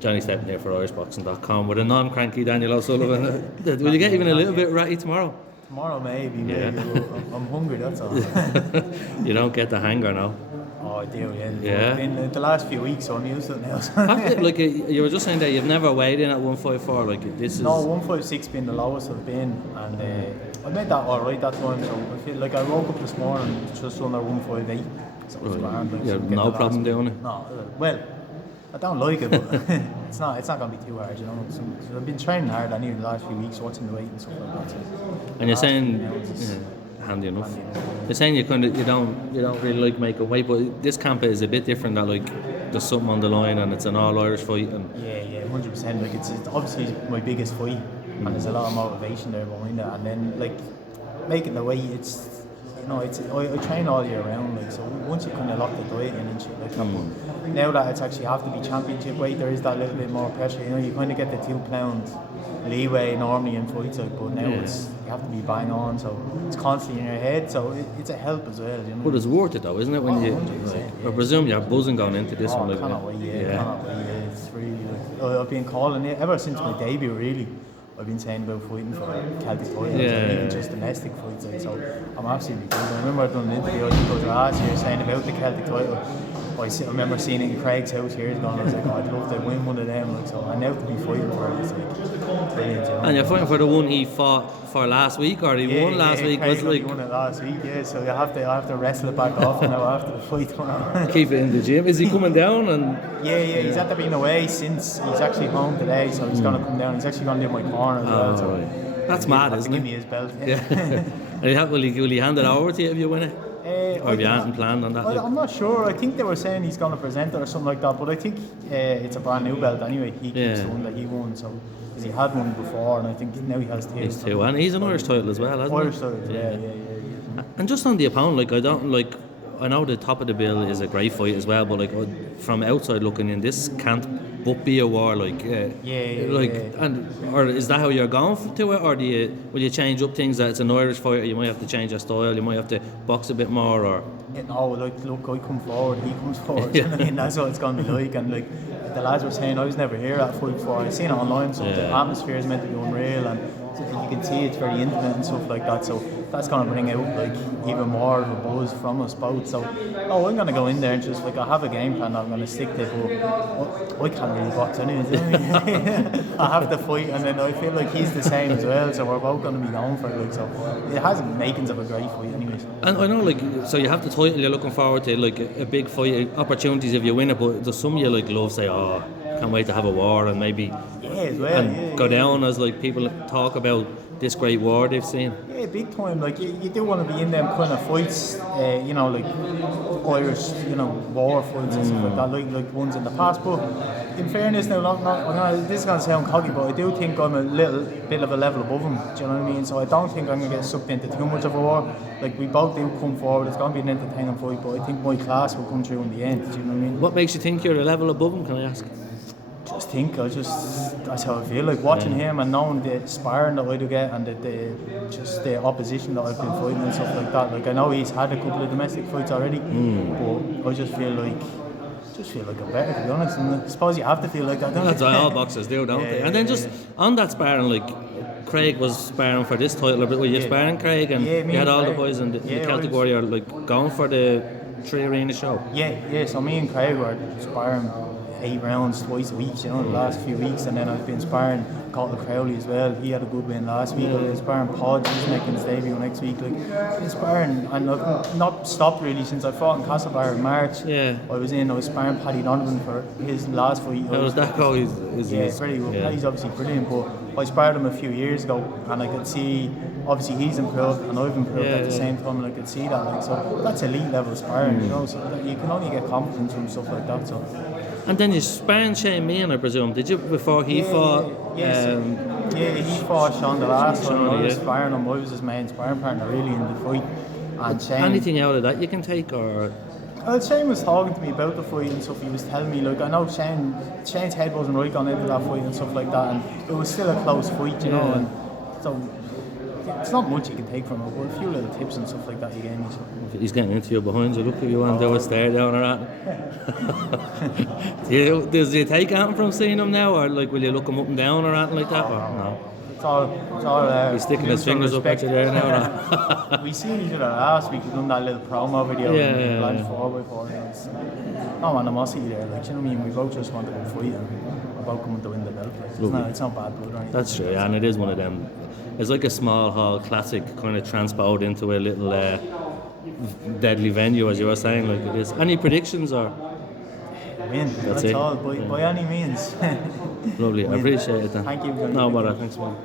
Johnny Steppen here for irishboxing.com with a non-cranky Daniel O'Sullivan. Will you get even a little bit ratty tomorrow? Tomorrow maybe. I'm hungry, that's all. You don't get the hanger now. Oh, I do, Yeah. In the last few weeks, so I'm used to it now. You were just saying that you've never weighed in at 154. This is. No, 156 been the lowest I've been, and I made that alright that time. So I feel like I woke up this morning just under 158. So it was grand. You have no problem doing it. No, well, I don't like it, but it's not going to be too hard, you know. So I've been training hard anyway the last few weeks, watching the weight and stuff like that. So and you're saying. Handy enough. You're saying you don't really like making weight, but this camp is a bit different. That there's something on the line and it's an all Irish fight. And 100%. Like it's obviously my biggest fight, and there's a lot of motivation there behind it. And then making the weight, it's I train all year round. So once you kind of lock the diet in and shit like that, but now that it's actually have to be championship weight, there is that little bit more pressure. You kind of get the 2 pound leeway normally in fights, but now you have to be bang on, so it's constantly in your head, so it's a help as well, you know. But it's worth it though, isn't it? When I presume you're buzzing going into this one. Cannot wait, it's really I've been calling it ever since my debut, really. I've been saying about fighting for Celtic titles, even just domestic fights, so I'm absolutely good. I remember I'd done an interview, I think it was last year, saying about the Celtic title. I remember seeing it in Craig's house years ago, and I was like, I'd love to win one of them. So I now to be fighting for it. It's brilliant, you know? And you're fighting for the one he fought for last week, or he won last week? Craig won it last week, so I have to wrestle it back off now after the fight tomorrow. Keep it in the gym. Is he coming down? He's had to been away since he's actually home today, so he's going to come down. He's actually going to do my corner as well. So right. That's mad, isn't it? Give me his belt. Will he hand it over to you if you win it? Or have you hadn't planned on that? I'm not sure. I think they were saying he's going to present it or something like that, but I think it's a brand new belt anyway. He keeps the one that he won, so because he had one before, and I think now he has two. He's two, and he's an Irish title as well, hasn't he? Irish title, yeah. And just on the opponent, I know the top of the bill is a great fight as well, but from outside looking in, this can't but be a war, or is that how you're going to it, or will you change up things that it's an Irish fighter? You might have to change your style, you might have to box a bit more, or. Look, I come forward, he comes forward. You know what I mean? That's what it's going to be like, and the lads were saying, I was never here at a fight before. I've seen it online, so the atmosphere is meant to be unreal, and you can see it's very intimate and stuff like that. So that's going to bring out even more of a buzz from us both. So I'm going to go in there and just I have a game plan that I'm going to stick to, but I can't really box anyways. I have to fight, and then I feel like he's the same as well. So we're both going to be going for it. So it has makings of a great fight, anyways. And I know, so you have the title you're looking forward to, a big fight, opportunities if you win it. But there's some you love say, can't wait to have a war, and maybe go down as people talk about this great war they've seen. Yeah, big time. You do want to be in them kind of fights, Irish, war fights and stuff like that, like ones in the past. But in fairness, now, this is going to sound cocky, but I do think I'm a little bit of a level above him. Do you know what I mean? So I don't think I'm going to get sucked into too much of a war. We both do come forward. It's going to be an entertaining fight, but I think my class will come through in the end. Do you know what I mean? What makes you think you're a level above him? Can I ask? That's how I feel, watching him and knowing the sparring that I do get, and the opposition that I've been fighting and stuff like that. I know he's had a couple of domestic fights already, but I just feel like I'm better, to be honest. And I suppose you have to feel like that, don't you? That's what all boxers do, don't they? And then just on that sparring, Craig was sparring for this title, but were you sparring Craig, and you had all the boys in the Celtic Warrior going for the 3 arena show? Yeah, so me and Craig were sparring 8 rounds twice a week, the last few weeks, and then I've been sparring Colton Crowley as well. He had a good win last week. I've been sparring Podge, he's making his debut next week. I've been sparring, and I've not stopped really since I fought in Castlebar in March. I was sparring Paddy Donovan for his last fight. How was that go? He's very good. Paddy's obviously brilliant, but I sparred him a few years ago, and I could see obviously he's improved and I've improved at the same time, and I could see that. So that's elite level sparring, so you can only get confidence from stuff like that. So. And then you sparring Shane Meehan, I presume, did you, before he fought? He fought Sean the last time. I was sparring him. I was his main sparring partner really in the fight. And Shane, anything out of that you can take, or? Well, Shane was talking to me about the fight and stuff. He was telling me, I know Shane's head wasn't right going into that fight and stuff like that, and it was still a close fight, and so it's not much you can take from it, but a few little tips and stuff like that you gave me. So. He's getting into you behind you. Look, if you want to do a stare down or that. Does you take anything from seeing him now, or like will you look him up and down or anything like that? Or no? It's all there. He's sticking his fingers up at you there now. We seen each other last week. We done that little promo video. Blind 4x4. No man, I'm also there. Like, you know what I mean? We both just want to go fight and we're both coming to win the belt. Like, it's not bad blood or anything. That's true, yeah, and it is one of them. It's like a small hall classic kind of transposed into a little deadly venue, as you were saying. Like it is. Any predictions or? Win. That's all. By any means. Lovely. I appreciate it. Then. Thank you. No bother. Thanks, man.